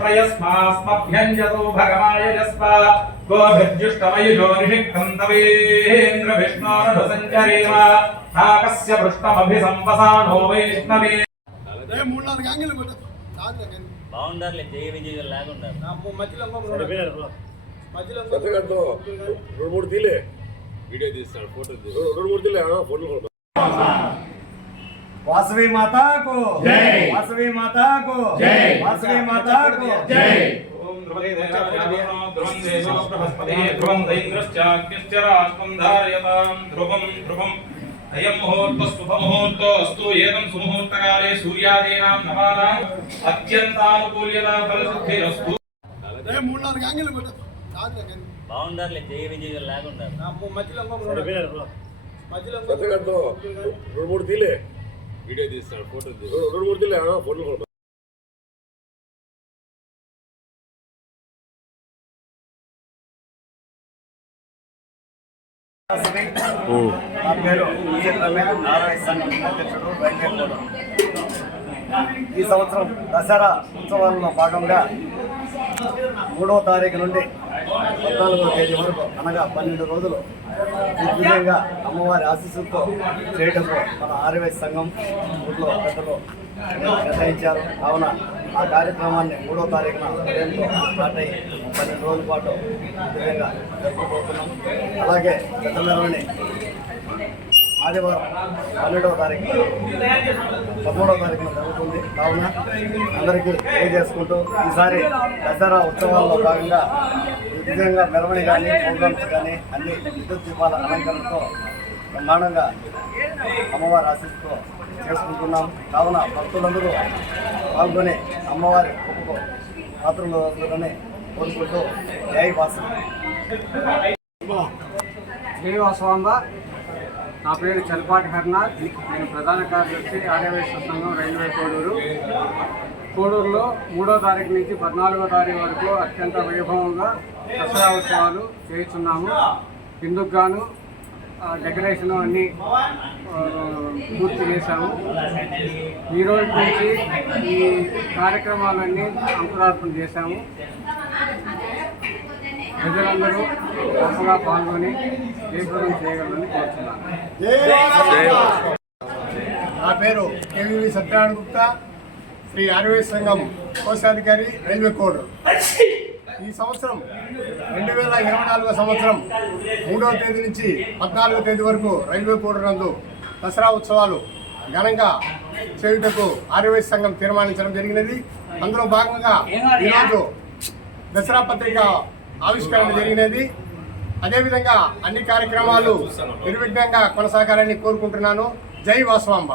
प्रयस्मास्मभ्यञ्जतो भगवायजस्व गोभिर्जुष्टमयुजो निषिक्खन्तवेन्द्र विष्णोरनुसञ्चरेम नाकस्य पृष्ठमभिसंवसानो वैष्णवे బాగుండాలి జయ విజయ్ లాగా ఉండాలి మూడు తీలే వీడియో తీస్తాడు ఫోటో మూడు తీలే ఫోటో वासवी माता को जय, वासवी माता को जय, वासवी माता को जय। ओम ध्रुवं देवो बृहस्पतिः ध्रुवं दैन्द्रश्चाग्निश्च राष्ट्रं धारयतां ध्रुवं ध्रुवम् अयं मुहूर्तस्तुभमुहूर्तोऽस्तु एतं सुमुहूर्तकाले सूर्यादीनां नवानाम् अत्यन्तानुकूल्यता फलसिद्धिरस्तु బాగుండాలి జయ విజయ్ లాగా ఉండాలి మూడు తీలే వీడియో తీస్తాడు ఫోటో మూడు తీలే ఫోటో నా పేరు నారాయణ సంఘం అధ్యక్షుడు రైల్వే. ఈ సంవత్సరం దసరా ఉత్సవాలలో భాగంగా 3వ తారీఖు నుండి 14వ తేదీ వరకు అనగా 12 రోజులు దిగ్విజయంగా అమ్మవారి ఆశీస్సులతో చేయడంలో మన ఆర్యవైశ్య సంఘం ఊళ్ళో పెద్దలు నిర్ణయించారు. కావున ఆ కార్యక్రమాన్ని 3వ తారీఖున ఉదయంతో స్టార్ట్ అయ్యి 12 రోజుల పాటు దిగ్విజయంగా జరుపుకోబోతున్నాం. అలాగే పెద్ద మెరవణి ఆదివారం 12వ తారీఖున 13వ తారీఖున జరుగుతుంది. కావున అందరికీ తెలియజేసుకుంటూ ఈసారి దసరా ఉత్సవాల్లో భాగంగా విధంగా మెరవణి కానీ ప్రోగ్రామ్స్ కానీ అన్ని విద్యుత్ దీపాల అలంకరణతో బ్రహ్మాండంగా అమ్మవారి ఆశీస్సుతో చేసుకుంటున్నాం. కావున భక్తులందరూ పాల్గొని అమ్మవారి గొప్పకు పాత్రలు కోరుకుంటూ జై వాసవాంబ. నా పేరు చలపాటి హరినాథ్. నేను ప్రధాన కార్యదర్శి ఆర్యవైశ్య సంఘం రైల్వే కోడూరులో 3వ తారీఖు నుంచి 14వ తారీఖు వరకు అత్యంత వైభవంగా దసరా ఉత్సవాలు చేస్తున్నాము. ఇందుకు గాను డెకరేషన్ అన్నీ పూర్తి చేశాము. ఈ రోజు నుంచి ఈ కార్యక్రమాలన్నీ అంకురార్పణ చేశాము. ప్రజలందరూ గొప్పగా పాల్గొని జయప్రదం చేయగలరని కోరుతున్నాను. నా పేరు కేవీవి సత్యనారాయణ గుప్తా, శ్రీ ఆర్యవైశ్య సంఘం కోశాధికారి రైల్వే కోడ్. ఈ సంవత్సరం 2024 సంవత్సరం 3వ తేదీ నుంచి 14వ తేదీ వరకు రైల్వే కోడ్ నందు దసరా ఉత్సవాలు ఘనంగా చేయుటకు ఆర్యవైశ్య సంఘం తీర్మానించడం జరిగినది. అందులో భాగంగా ఈరోజు దసరా పత్రిక ఆవిష్కరణ జరిగినది. అదేవిధంగా అన్ని కార్యక్రమాలు నిర్విఘ్నంగా కొనసాగాలని కోరుకుంటున్నాను. జై వాసవాంబ.